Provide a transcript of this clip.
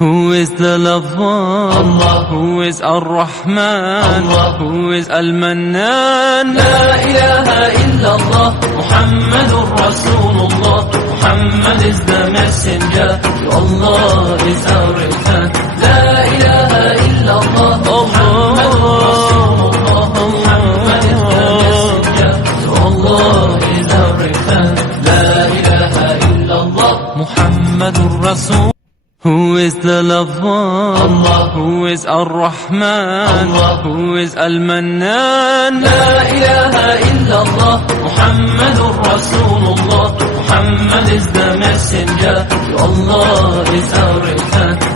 Who is the lover? Allah. Who is Ar-Rahman? Allah. Who is Al-Mannan? La ilaha illallah, Muhammadur Rasulullah. Muhammad is the messenger, to Allah is our return. La ilaha illallah, Muhammadur Rasulullah. Muhammad is the messenger, to Allah is our return. La ilaha illallah, Muhammadur Rasul. Who is the lover? Allah. Who is Ar-Rahman? Allah. Who is Al-Mannan? La ilaha illallah, Muhammadur Rasulullah. Muhammad is the messenger, to Allah is our return.